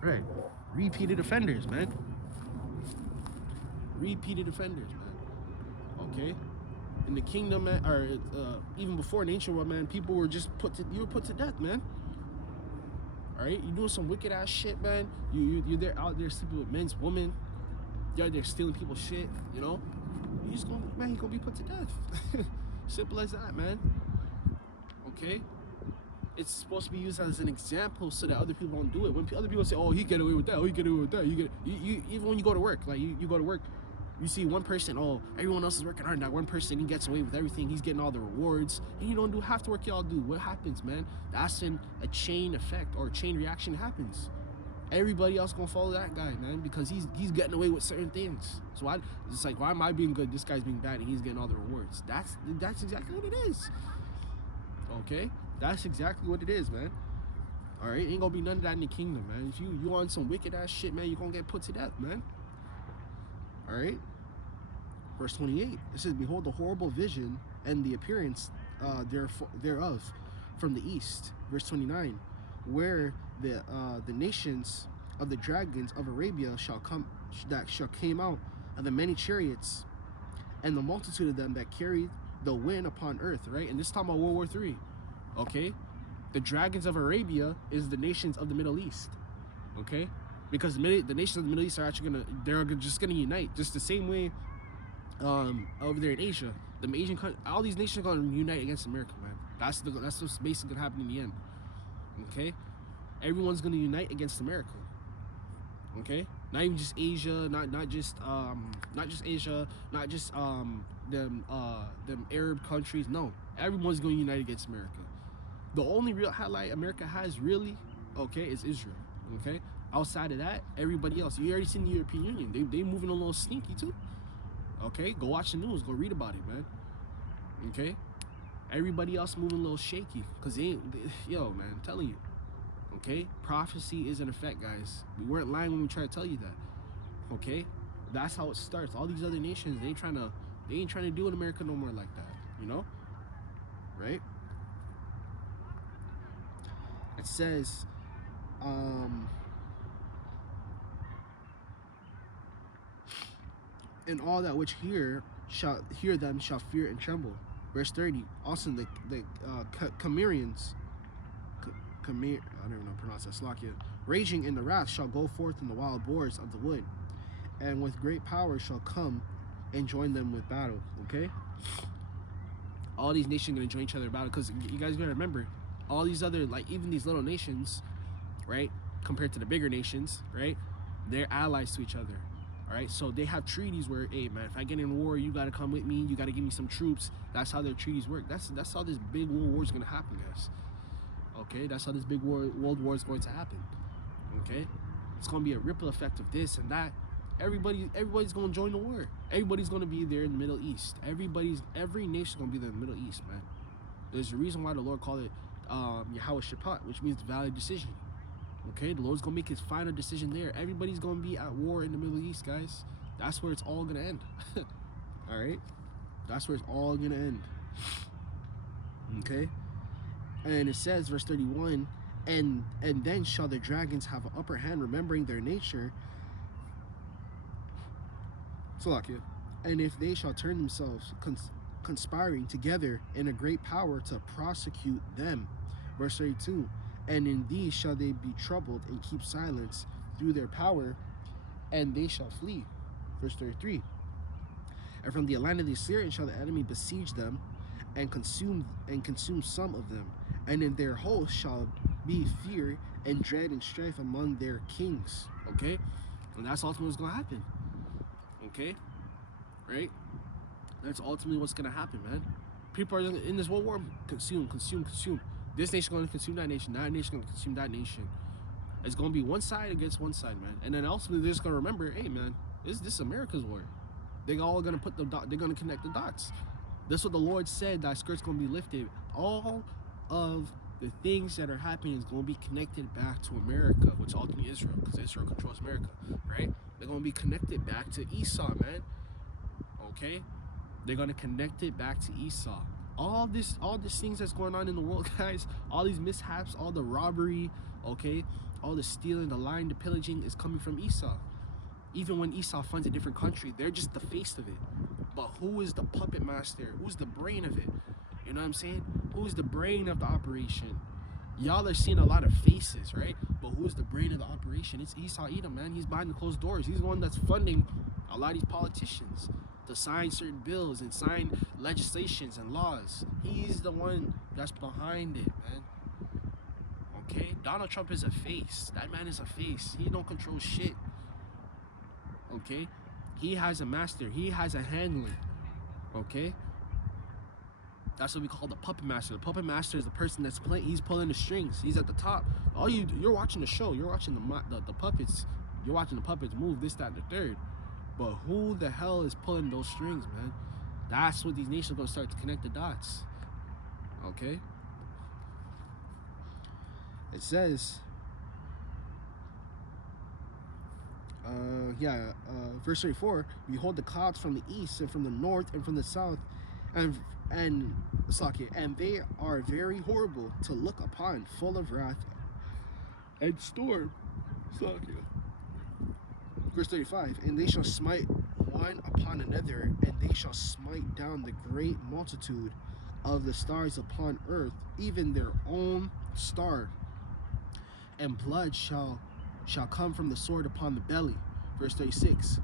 Right. Repeated offenders, man. Repeated offenders, man. Okay. In the kingdom, man, or even before in ancient world, man, people were just you were put to death, man. All right, you doing some wicked ass shit, man. You're there out there sleeping with men's women. You're out there stealing people's shit. You know, you just gonna man, you gonna be put to death. Simple as that, man. Okay, it's supposed to be used as an example so that other people don't do it. When other people say, "Oh, he get away with that," "Oh, he get away with that," you even when you go to work, like you go to work, you see one person, oh, everyone else is working hard. That one person, he gets away with everything. He's getting all the rewards, and you don't do half the work y'all do. What happens, man? That's a chain effect or a chain reaction happens. Everybody else gonna follow that guy, man, because he's getting away with certain things. So it's like, why am I being good? This guy's being bad, and he's getting all the rewards. That's exactly what it is. Okay, that's exactly what it is, man. All right, ain't gonna be none of that in the kingdom, man. If you on some wicked ass shit, man, you're gonna get put to death, man. All right. Verse 28, it says, "Behold, the horrible vision and the appearance thereof from the east." Verse 29, where the nations of the dragons of Arabia shall come, that shall came out of the many chariots, and the multitude of them that carried the wind upon earth. Right, and this time about World War III. Okay, the dragons of Arabia is the nations of the Middle East. Okay, because the nations of the Middle East are actually they're just gonna unite, just the same way over there in Asia. The Asian all these nations are gonna unite against America, man. That's what's basically gonna happen in the end. Okay, everyone's gonna unite against America. Okay, not even just Asia, not just Asia, not just them Arab countries. No, everyone's gonna unite against America. The only real highlight America has really, okay, is Israel. Okay, outside of that, everybody else. You already seen the European Union. They moving a little sneaky too. Okay, go watch the news, go read about it, man. Okay, everybody else moving a little shaky because yo, man, I'm telling you. Okay, prophecy is in effect, guys. We weren't lying when we tried to tell you that. Okay, that's how it starts. All these other nations, they ain't trying to do in America no more like that. You know, right? It says, and all that which hear them shall fear and tremble. Verse 30. Also the Camarians, I don't even know pronounce that, Slakia, raging in the wrath shall go forth in the wild boars of the wood, and with great power shall come and join them with battle. Okay, all these nations are gonna join each other in battle, because you guys gotta remember, all these other, like even these little nations, right, compared to the bigger nations, right, they're allies to each other. All right, so they have treaties where, hey man, if I get in war, you gotta come with me. You gotta give me some troops. That's how their treaties work. That's how this big world war is gonna happen, guys. Okay, that's how this big world war is going to happen. Okay, it's gonna be a ripple effect of this and that. Everybody's gonna join the war. Everybody's gonna be there in the Middle East. Every nation's gonna be there in the Middle East, man. There's a reason why the Lord called it Yahawashi, which means the valid decision. Okay, the Lord's gonna make his final decision there. Everybody's gonna be at war in the Middle East, guys. That's where it's all gonna end. All right, that's where it's all gonna end. Okay, and it says, verse 31, and then shall the dragons have an upper hand, remembering their nature. Salakia. And if they shall turn themselves conspiring together in a great power to prosecute them. Verse 32. And in these shall they be troubled and keep silence through their power, and they shall flee. Verse 33. And from the land of the Assyrians shall the enemy besiege them, and consume some of them, and in their host shall be fear and dread and strife among their kings. Okay, and that's ultimately what's gonna happen. Okay, right? That's ultimately what's gonna happen, man. People are in this world war, consume. This nation gonna consume that nation gonna consume that nation. It's gonna be one side against one side, man. And then ultimately they're just gonna remember, hey man, this is America's war. They're all gonna they're gonna connect the dots. That's what the Lord said, that skirt's gonna be lifted. All of the things that are happening is gonna be connected back to America, which ultimately Israel, because Israel controls America, right? They're gonna be connected back to Esau, man. Okay? They're gonna connect it back to Esau. All these things that's going on in the world, guys, all these mishaps, all the robbery, okay, all the stealing, the lying, the pillaging is coming from Esau. Even when Esau funds a different country, they're just the face of it. But who is the puppet master? Who's the brain of it? You know what I'm saying? Who's the brain of the operation? Y'all are seeing a lot of faces, right? But who's the brain of the operation? It's Esau Edom, man. He's behind the closed doors. He's the one that's funding a lot of these politicians to sign certain bills and sign legislations and laws. He's the one that's behind it, man. Okay? Donald Trump is a face. That man is a face. He don't control shit. Okay? He has a master. He has a handler. Okay? That's what we call the puppet master. The puppet master is the person that's playing. He's pulling the strings. He's at the top. You're watching the show. You're watching the puppets. You're watching the puppets move this, that, and the third. But who the hell is pulling those strings, man? That's what these nations are gonna start to connect the dots. Okay. It says, verse 34. Behold, the clouds from the east and from the north and from the south, and they are very horrible to look upon, full of wrath and storm. Verse 35. And they shall smite one upon another, and they shall smite down the great multitude of the stars upon earth, even their own star. And blood shall come from the sword upon the belly. Verse 36.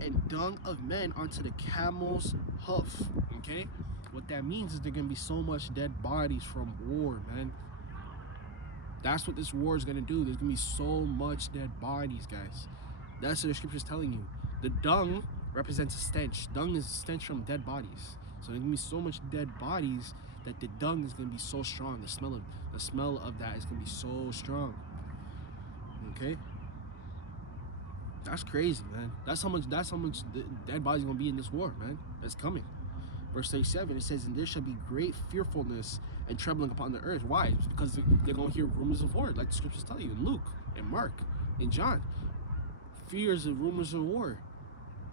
And dung of men unto the camel's hoof. Okay? What that means is there's going to be so much dead bodies from war, man. That's what this war is going to do. There's going to be so much dead bodies, guys. That's what the scripture is telling you. The dung represents a stench. Dung is a stench from dead bodies. So there's going to be so much dead bodies that the dung is going to be so strong. The smell of that is going to be so strong. Okay? That's crazy, man. That's how much dead bodies going to be in this war, man. That's coming. Verse 37, it says, and there shall be great fearfulness and trembling upon the earth. Why? It's because they're going to hear rumors of war, like the scriptures tell you in Luke and Mark and John. Fears and rumors of war.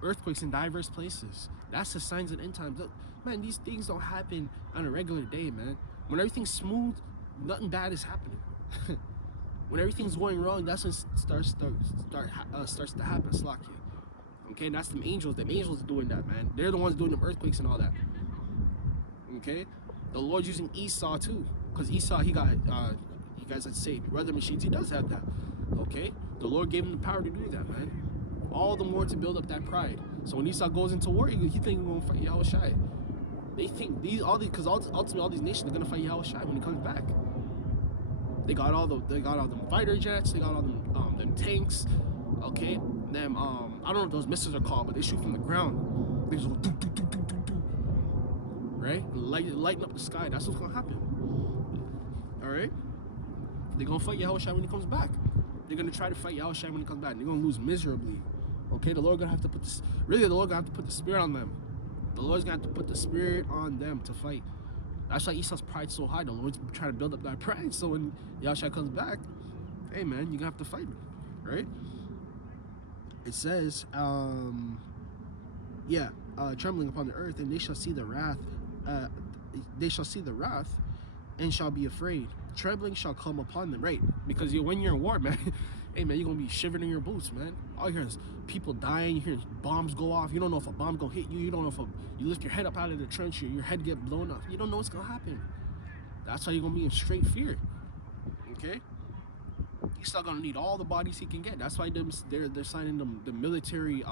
Earthquakes in diverse places. That's the signs of end times. Look, man, these things don't happen on a regular day, man. When everything's smooth, nothing bad is happening. When everything's going wrong, that's when starts to happen. Slakia. Okay, and that's them angels. Them angels are doing that, man. They're the ones doing them earthquakes and all that. Okay, the Lord's using Esau too, because Esau he got you guys had saved brother machines. He does have that. Okay, the Lord gave him the power to do that, man. All the more to build up that pride. So when Esau goes into war, he think he's gonna fight Yahawashi. They think because ultimately all these nations are gonna fight Yahawashi when he comes back. They got all them fighter jets. They got all them tanks. Okay, them I don't know what those missiles are called, but they shoot from the ground. They just go do, right? Lighten up the sky. That's what's gonna happen. All right. They're gonna fight Yahawashi when he comes back. They're gonna try to fight Yahawashi when he comes back. They're gonna lose miserably. Okay, the Lord gonna have to put this. Really, the Lord gonna have to put the spirit on them. The Lord's gonna have to put the spirit on them to fight. That's why Esau's pride's so high. The Lord's trying to build up that pride. So when Yahawashi comes back, hey man, you're gonna have to fight him, right? It says, trembling upon the earth, and they shall see the wrath. They shall see the wrath, and shall be afraid. Trembling shall come upon them, right? Because when you're in war, man, hey man, you're gonna be shivering in your boots, man. All you hear is people dying. You hear bombs go off. You don't know if a bomb gonna hit you. You don't know if you lift your head up out of the trench, your head get blown up. You don't know what's gonna happen. That's why you're gonna be in straight fear. Okay. He's still gonna need all the bodies he can get. That's why they're signing the military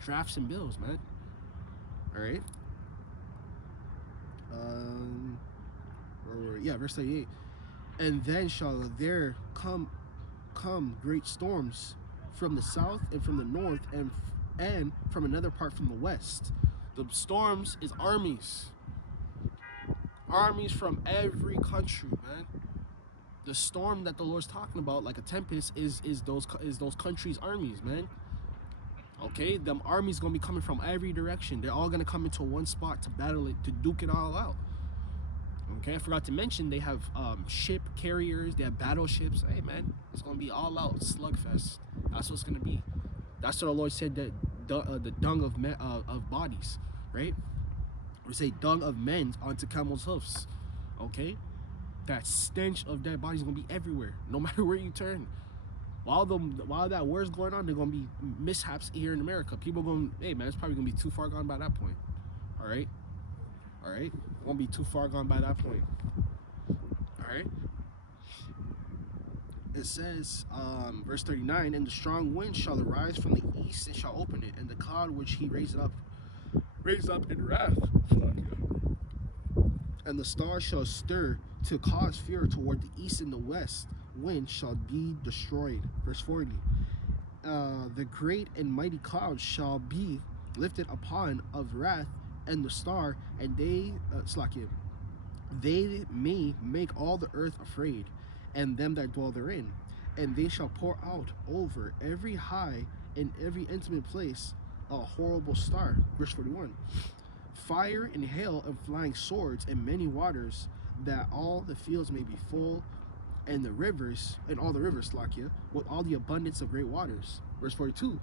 drafts and bills, man. All right. Verse 38. And then shall there come great storms from the south and from the north and from another part from the west. The storms is armies from every country, man. The storm that the Lord's talking about, like a tempest, is those countries' armies, man. Okay, them armies gonna be coming from every direction. They're all gonna come into one spot to battle it, to duke it all out. Okay, I forgot to mention they have ship carriers, they have battleships. Hey man, it's gonna be all out slugfest. That's what it's gonna be. That's what the Lord said, that the dung of bodies, right? We say dung of men onto camel's hoofs. Okay, that stench of dead bodies is gonna be everywhere, no matter where you turn. While that war is going on, there's gonna be mishaps here in America. People going, hey man, it's probably gonna be too far gone by that point. All right, won't be too far gone by that point. All right. It says, verse 39, and the strong wind shall arise from the east and shall open it, and the cloud which he raised up in wrath, and the stars shall stir to cause fear toward the east and the west wind shall be destroyed. Verse 40, the great and mighty cloud shall be lifted upon of wrath, and the star, and they may make all the earth afraid, and them that dwell therein, and they shall pour out over every high and every intimate place a horrible star. Verse 41, fire and hail and flying swords and many waters, that all the fields may be full, and the rivers, and all the rivers, with all the abundance of great waters. Verse 42,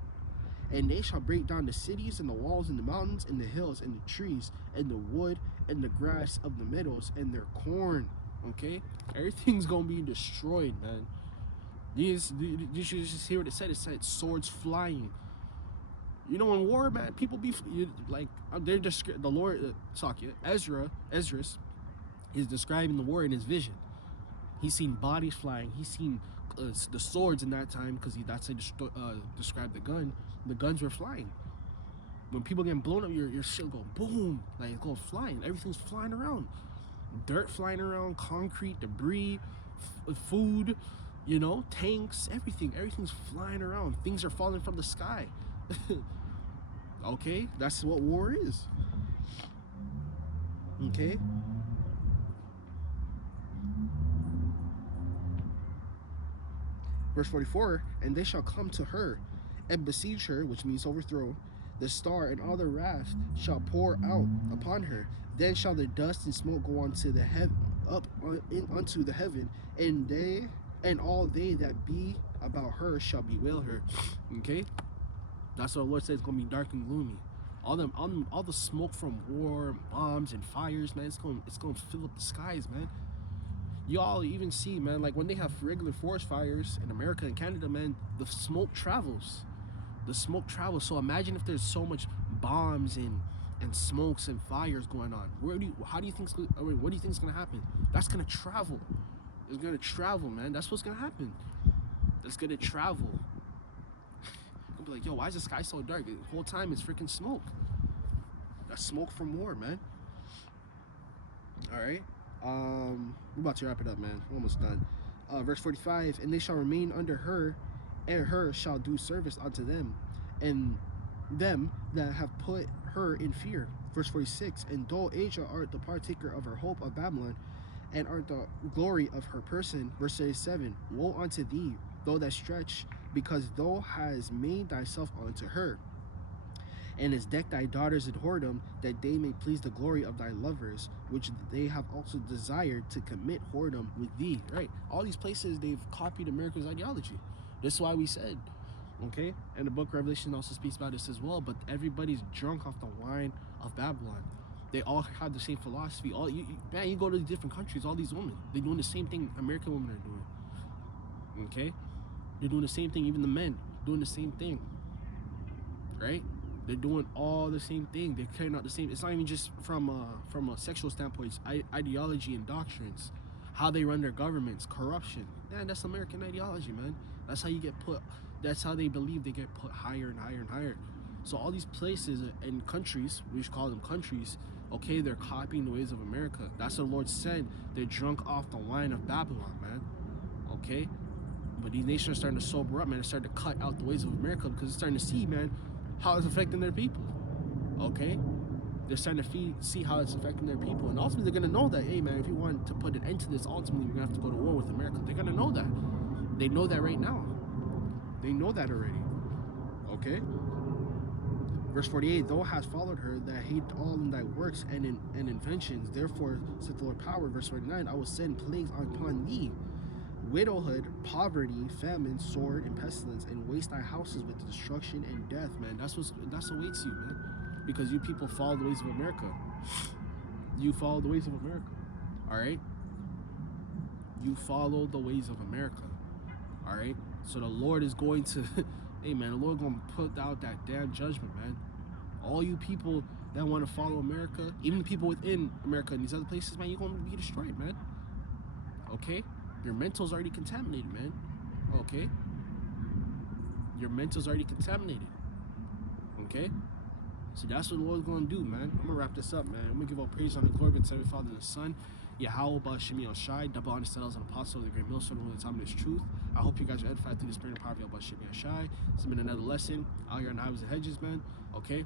and they shall break down the cities and the walls and the mountains and the hills and the trees and the wood and the grass of the meadows and their corn. Okay, everything's gonna be destroyed, man. You should just hear what it said. It said swords flying. You know, in war, man, people be like, they're just the Lord. Esdras is describing the war in his vision. He's seen bodies flying. He's seen the swords in that time, because that's how he described the gun. The guns were flying. When people getting blown up, your shit go boom, like it's going flying. Everything's flying around. Dirt flying around, concrete, debris, food, you know, tanks, everything's flying around. Things are falling from the sky. Okay, that's what war is. Okay. Verse 44, and they shall come to her and besiege her, which means overthrow the star, and all the wrath shall pour out upon her. Then shall the dust and smoke go unto the unto the heaven, and all they that be about her shall bewail her. Okay, that's what the Lord says. It's gonna be dark and gloomy. All the smoke from war, bombs and fires, man. It's gonna fill up the skies, man. Y'all even see, man, like when they have regular forest fires in America and Canada, man, the smoke travels. So imagine if there's so much bombs and smokes and fires going on. What do you think's gonna happen? That's gonna travel. It's gonna travel, man. That's what's gonna happen. It's gonna travel. You'll be like, yo, why is the sky so dark? The whole time it's freaking smoke. That's smoke from war, man. All right. We're about to wrap it up, man. We're almost done. Verse 45, and they shall remain under her, and her shall do service unto them, and them that have put her in fear. Verse 46, and thou, Asia, art the partaker of her hope of Babylon, and art the glory of her person. Verse 37, woe unto thee, thou that stretch, because thou hast made thyself unto her, and hast decked thy daughters in whoredom, that they may please the glory of thy lovers, which they have also desired to commit whoredom with thee. Right? All these places, they've copied America's ideology. That's why we said, okay? And the book Revelation also speaks about this as well, but everybody's drunk off the wine of Babylon. They all have the same philosophy. Man, you go to different countries, all these women, they're doing the same thing American women are doing. Okay? They're doing the same thing, even the men doing the same thing. Right? They're doing all the same thing. They're carrying out the same. It's not even just from a sexual standpoint. It's ideology and doctrines, how they run their governments, corruption. Man, that's American ideology, man. That's how you get put. That's how they believe they get put higher and higher and higher. So all these places and countries, we should call them countries. Okay, they're copying the ways of America. That's what the Lord said. They're drunk off the wine of Babylon, man. Okay, but these nations are starting to sober up, man. They're starting to cut out the ways of America because they're starting to see, man, how it's affecting their people. Okay, they're starting to see how it's affecting their people, and ultimately they're gonna know that, hey man, if you want to put an end to this, ultimately we're gonna have to go to war with America. They're gonna know that. They know that right now. They know that already. Okay. Verse 48, thou hast followed her that hate all in thy works and inventions. Therefore, saith the Lord power. Verse 49, I will send plagues upon thee, widowhood, poverty, famine, sword, and pestilence, and waste thy houses with destruction and death, man. That's what waits you, man. Because you people follow the ways of America. You follow the ways of America. All right? you follow the ways of America. All right. So the Lord is going to, hey man, the Lord going to put out that damn judgment, man. All you people that want to follow America, even the people within America and these other places, man, you're going to be destroyed, man. Okay? Your mental's already contaminated, man. Okay? Your mental's already contaminated. Okay? So that's what the Lord's going to do, man. I'm going to wrap this up, man. I'm going to give all praise on the glory to the Father and the Son. Yahawah, Sham, Yahawashi, double honor, settlers, and apostle of the great millstone, all the time of this truth. I hope you guys are edified through the spirit and power of Yahawah, Sham, Yahawashi. This has been another lesson out here on the highways and hedges, man. Okay?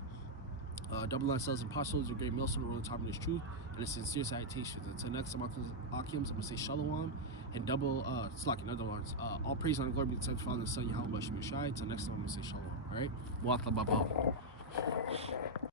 Double line cells and apostles, your great millstone, all the time of this truth, and the sincere salutations. Until next time, I'm going to say shalom and double, slacking, other ones. All praise on the glory to the Father and the Son, Yahawah, Sham, Yahawashi. Until next time, I'm going to say shalom. All right? Walk the Baba.